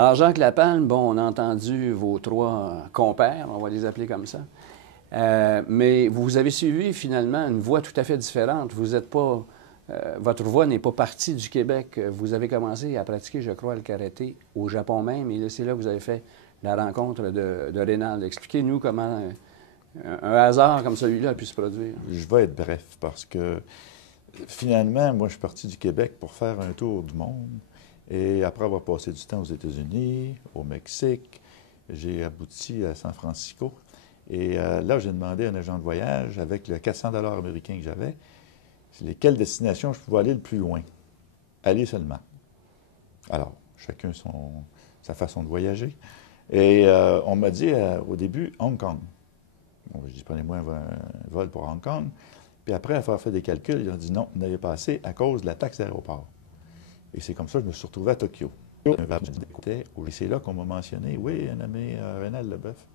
Alors, Jacques Lapalme, bon, on a entendu vos trois compères, on va les appeler comme ça. Mais vous avez suivi finalement une voie tout à fait différente. Vous êtes pas, votre voie n'est pas partie du Québec. Vous avez commencé à pratiquer, je crois, le karaté au Japon même. Et c'est là que vous avez fait la rencontre de Rénal. Expliquez-nous comment un hasard comme celui-là a pu se produire. Je vais être bref parce que finalement, moi, je suis parti du Québec pour faire un tour du monde. Et après avoir passé du temps aux États-Unis, au Mexique, j'ai abouti à San Francisco. Et là, j'ai demandé à un agent de voyage, avec le 400 $ américains que j'avais, lesquelles destinations je pouvais aller le plus loin. Aller seulement. Alors, chacun sa façon de voyager. Et on m'a dit au début, Hong Kong. Bon, je dis, prenez-moi un vol pour Hong Kong. Puis après, à avoir fait des calculs, ils ont dit non, vous n'avez pas assez à cause de la taxe d'aéroport. Et c'est comme ça que je me suis retrouvé à Tokyo. Et c'est là qu'on m'a mentionné, oui, un nommé Rénal Leboeuf,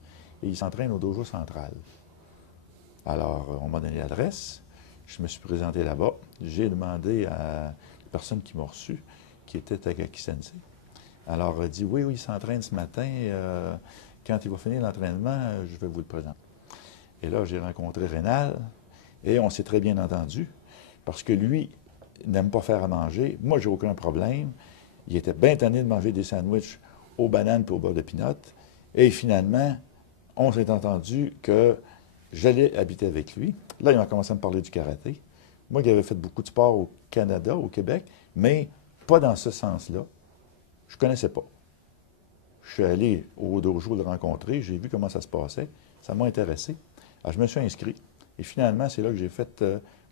et il s'entraîne au dojo central. Alors, on m'a donné l'adresse, je me suis présenté là-bas, j'ai demandé à la personne qui m'a reçu, qui était Takaki Sensei. Alors, elle a dit, oui, il s'entraîne ce matin, quand il va finir l'entraînement, je vais vous le présenter. Et là, j'ai rencontré Rénal, et on s'est très bien entendu, parce que lui n'aime pas faire à manger. Moi, j'ai aucun problème. Il était bien tanné de manger des sandwichs aux bananes et au beurre de pinot. Et finalement, on s'est entendu que j'allais habiter avec lui. Là, il a commencé à me parler du karaté. Moi qui avais fait beaucoup de sport au Canada, au Québec, mais pas dans ce sens-là. Je ne connaissais pas. Je suis allé au dojo le rencontrer, j'ai vu comment ça se passait. Ça m'a intéressé. Alors, je me suis inscrit. Et finalement, c'est là que j'ai fait,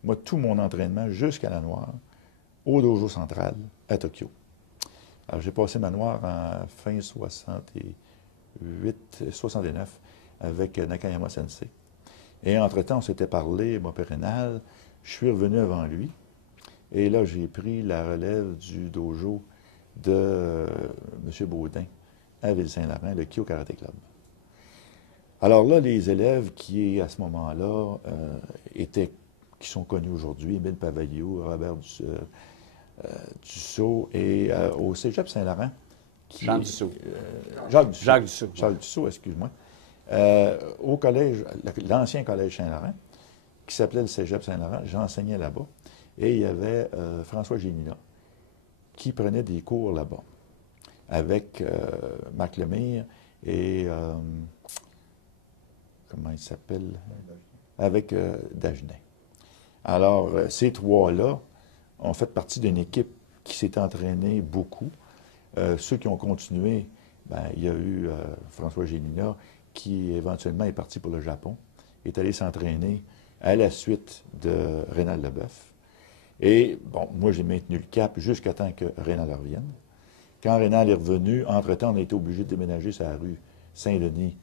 moi, tout mon entraînement jusqu'à la noire, au dojo central, à Tokyo. Alors, j'ai passé ma noire en fin 68, 69, avec Nakayama Sensei. Et entre-temps, on s'était parlé, moi, Rénal, je suis revenu avant lui. Et là, j'ai pris la relève du dojo de M. Baudin à Ville-Saint-Laurent, le Kyo Karate Club. Alors là, les élèves qui, à ce moment-là, qui sont connus aujourd'hui, Émile Pavaillou, Robert Dussault, et au Cégep Saint-Laurent. Jean Dussault. Jacques Dussault. Jacques Dussault, excuse-moi. Au collège, l'ancien collège Saint-Laurent, qui s'appelait le Cégep Saint-Laurent, j'enseignais là-bas. Et il y avait François Génina, qui prenait des cours là-bas, avec Marc Lemire et... comment il s'appelle? Avec Dagenet. Alors, ces trois-là ont fait partie d'une équipe qui s'est entraînée beaucoup. Ceux qui ont continué, ben, il y a eu François Génina, qui éventuellement est parti pour le Japon, est allé s'entraîner à la suite de Rénal Leboeuf. Et, bon, moi, j'ai maintenu le cap jusqu'à temps que Rénal revienne. Quand Rénal est revenu, entre-temps, on a été obligé de déménager sur la rue Saint-Denis,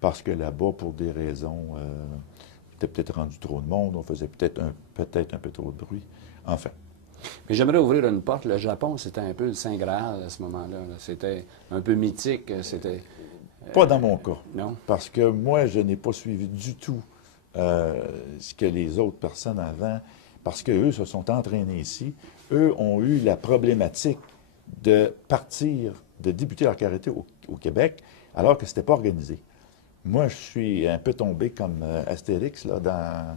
parce que là-bas, pour des raisons, il était peut-être rendu trop de monde, on faisait peut-être un peu trop de bruit. Enfin. Mais j'aimerais ouvrir une porte. Le Japon, c'était un peu le Saint Graal à ce moment-là. C'était un peu mythique. C'était... Pas dans mon cas. Non. Parce que moi, je n'ai pas suivi du tout ce que les autres personnes avant, parce qu'eux se sont entraînés ici. Eux ont eu la problématique de partir, de débuter leur karaté au Québec, alors que ce n'était pas organisé. Moi, je suis un peu tombé comme Astérix là, dans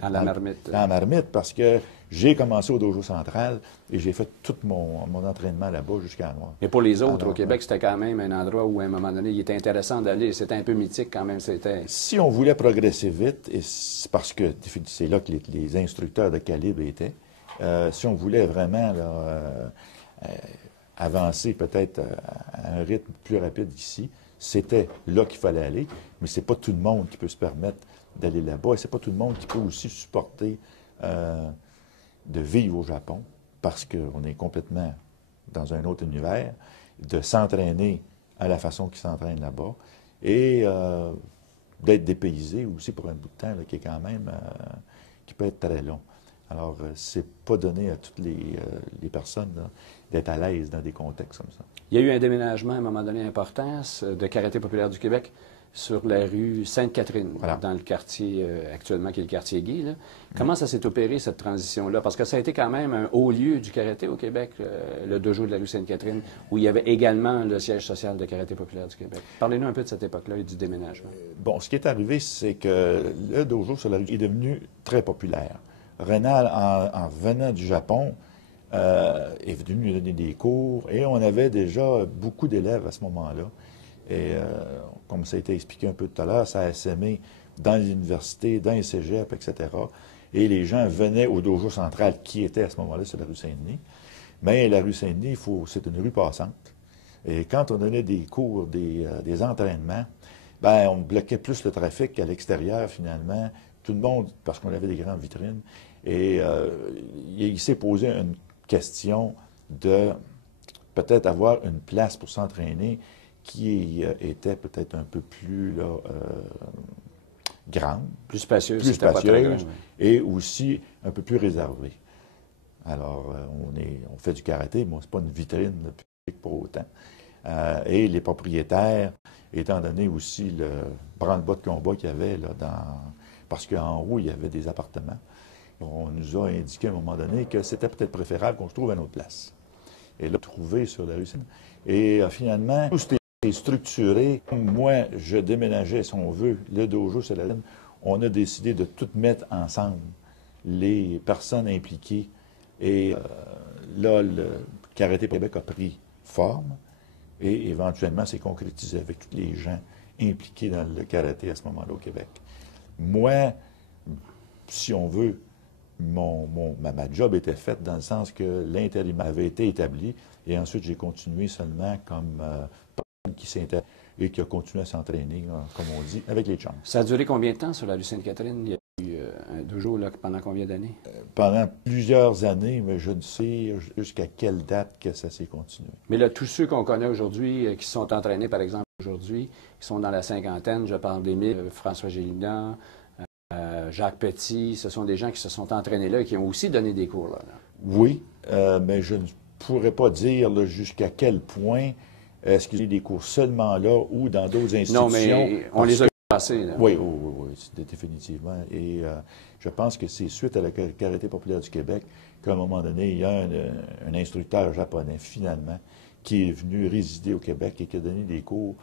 la marmite. Dans la marmite, parce que j'ai commencé au dojo central et j'ai fait tout mon entraînement là-bas jusqu'à la noire. Mais pour les autres, au Québec, c'était quand même un endroit où, à un moment donné, il était intéressant d'aller. C'était un peu mythique quand même. Si on voulait progresser vite, et c'est parce que c'est là que les instructeurs de calibre étaient, si on voulait vraiment là, avancer peut-être à un rythme plus rapide qu'ici, c'était là qu'il fallait aller, mais c'est pas tout le monde qui peut se permettre d'aller là-bas, et c'est pas tout le monde qui peut aussi supporter de vivre au Japon, parce qu'on est complètement dans un autre univers, de s'entraîner à la façon qu'ils s'entraînent là-bas, et d'être dépaysé aussi pour un bout de temps, là, qui est quand même, qui peut être très long. Alors, c'est pas donné à toutes les personnes d'être à l'aise dans des contextes comme ça. Il y a eu un déménagement à un moment donné important de Karaté populaire du Québec sur la rue Sainte-Catherine, Voilà. dans le quartier actuellement qui est le quartier gay. Là. Comment ça s'est opéré, cette transition-là? Parce que ça a été quand même un haut lieu du karaté au Québec, le dojo de la rue Sainte-Catherine, où il y avait également le siège social de Karaté populaire du Québec. Parlez-nous un peu de cette époque-là et du déménagement. Bon, ce qui est arrivé, c'est que le dojo sur la rue est devenu très populaire. Rénal, en venant du Japon, est venu nous donner des cours et on avait déjà beaucoup d'élèves à ce moment-là. Et comme ça a été expliqué un peu tout à l'heure, ça a essaimé dans les universités, dans les cégeps, etc. Et les gens venaient au dojo central qui était à ce moment-là sur la rue Saint-Denis. Mais la rue Saint-Denis, c'est une rue passante. Et quand on donnait des cours, des entraînements, ben on bloquait plus le trafic qu'à l'extérieur, finalement. Tout le monde, parce qu'on avait des grandes vitrines. Et il s'est posé une question de peut-être avoir une place pour s'entraîner qui était peut-être un peu plus là, grande, Plus spacieuse, plus c'était pas très grand, spacieuse, oui. et aussi un peu plus réservée. Alors, on fait du karaté, mais c'est pas une vitrine publique pour autant. Et les propriétaires, étant donné aussi le branle-bas de combat qu'il y avait là, parce qu'en haut, il y avait des appartements, on nous a indiqué à un moment donné que c'était peut-être préférable qu'on se trouve à une autre place. Et là, trouvé sur la rue Saint-Denis. Et finalement, tout c'était structuré. Moi, je déménageais, si on veut, le dojo sur la rue. On a décidé de tout mettre ensemble, les personnes impliquées. Et là, le Karaté Québec a pris forme et éventuellement s'est concrétisé avec tous les gens impliqués dans le karaté à ce moment-là au Québec. Moi, si on veut, ma job était faite dans le sens que l'intérim avait été établi et ensuite j'ai continué seulement comme personne qui s'intéresse et qui a continué à s'entraîner, comme on dit, avec les chums. Ça a duré combien de temps sur la rue Sainte-Catherine? Il y a eu un dojo là, pendant combien d'années? Pendant plusieurs années, mais je ne sais jusqu'à quelle date que ça s'est continué. Mais là, tous ceux qu'on connaît aujourd'hui, qui sont entraînés, par exemple, aujourd'hui, qui sont dans la cinquantaine, je parle d'Émile, François Gélinas, Jacques Petit, ce sont des gens qui se sont entraînés là et qui ont aussi donné des cours là. Oui, mais je ne pourrais pas dire là, jusqu'à quel point est-ce qu'il y a des cours seulement là ou dans d'autres institutions. Non, mais on les a passés. Là. Oui, définitivement. Et je pense que c'est suite à la Karaté populaire du Québec qu'à un moment donné, il y a un instructeur japonais, finalement, qui est venu résider au Québec et qui a donné des cours.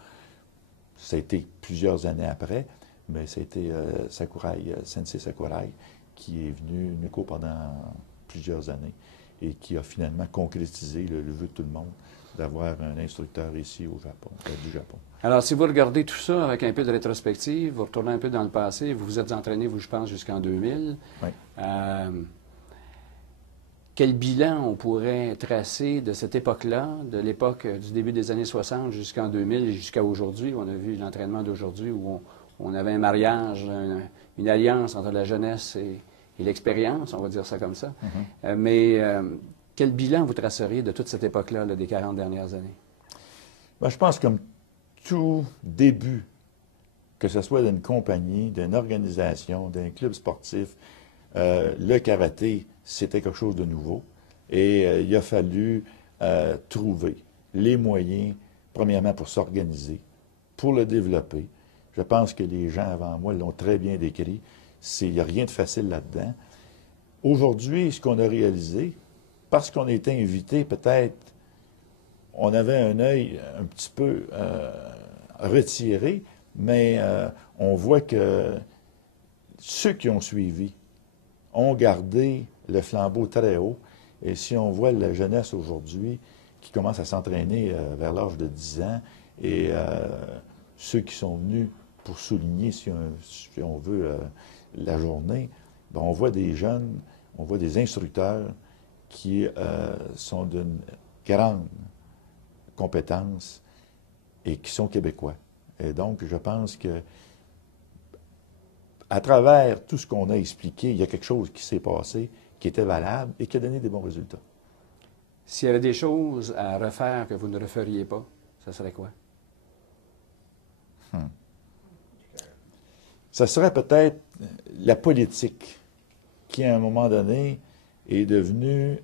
Ça a été plusieurs années après, mais c'était Sensei Sakurai, qui est venu nous cours pendant plusieurs années et qui a finalement concrétisé le vœu de tout le monde d'avoir un instructeur ici au Japon, du Japon. Alors, si vous regardez tout ça avec un peu de rétrospective, vous retournez un peu dans le passé, vous vous êtes entraîné, vous, je pense, jusqu'en 2000. Oui. Quel bilan on pourrait tracer de cette époque-là, de l'époque du début des années 60 jusqu'en 2000 et jusqu'à aujourd'hui? On a vu l'entraînement d'aujourd'hui où on avait un mariage, une alliance entre la jeunesse et l'expérience, on va dire ça comme ça. Mm-hmm. Mais quel bilan vous traceriez de toute cette époque-là, là, des 40 dernières années? Bien, je pense comme tout début, que ce soit d'une compagnie, d'une organisation, d'un club sportif, le karaté, c'était quelque chose de nouveau. Et il a fallu trouver les moyens, premièrement, pour s'organiser, pour le développer. Je pense que les gens avant moi l'ont très bien décrit. Il n'y a rien de facile là-dedans. Aujourd'hui, ce qu'on a réalisé, parce qu'on a été invité, peut-être, on avait un œil un petit peu retiré, mais on voit que ceux qui ont suivi ont gardé le flambeau très haut. Et si on voit la jeunesse aujourd'hui qui commence à s'entraîner vers l'âge de 10 ans, et ceux qui sont venus pour souligner, si on veut, la journée, bien, on voit des jeunes, on voit des instructeurs qui sont d'une grande compétence et qui sont québécois. Et donc, je pense que à travers tout ce qu'on a expliqué, il y a quelque chose qui s'est passé, qui était valable et qui a donné des bons résultats. S'il y avait des choses à refaire que vous ne referiez pas, ça serait quoi? Ça serait peut-être la politique qui, à un moment donné, est devenue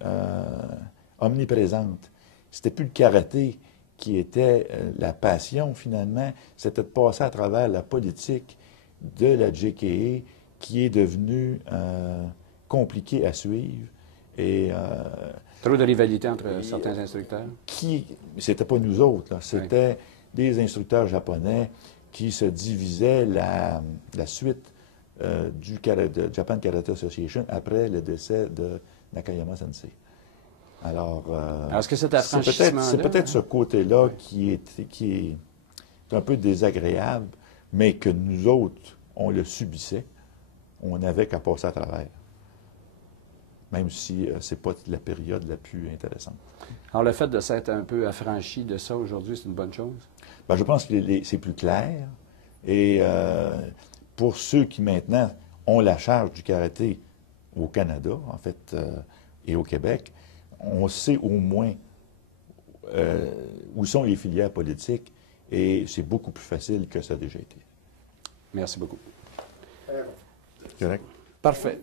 omniprésente. C'était plus le karaté qui était la passion, finalement, c'était de passer à travers la politique de la JKA qui est devenue compliquée à suivre. Et Trop de rivalité entre certains instructeurs? C'était pas nous autres, c'était des instructeurs japonais qui se divisaient la suite du Japan Karate Association après le décès de Nakayama Sensei. Alors, est-ce que cet affranchissement c'est peut-être ce côté-là qui est un peu désagréable, mais que nous autres, on le subissait. On n'avait qu'à passer à travers. Même si ce n'est pas la période la plus intéressante. Alors, le fait de s'être un peu affranchi de ça aujourd'hui, c'est une bonne chose? Bien, je pense que c'est plus clair. Et pour ceux qui maintenant ont la charge du karaté au Canada, en fait, et au Québec, on sait au moins où sont les filières politiques et c'est beaucoup plus facile que ça a déjà été. Merci beaucoup. Correct? Parfait.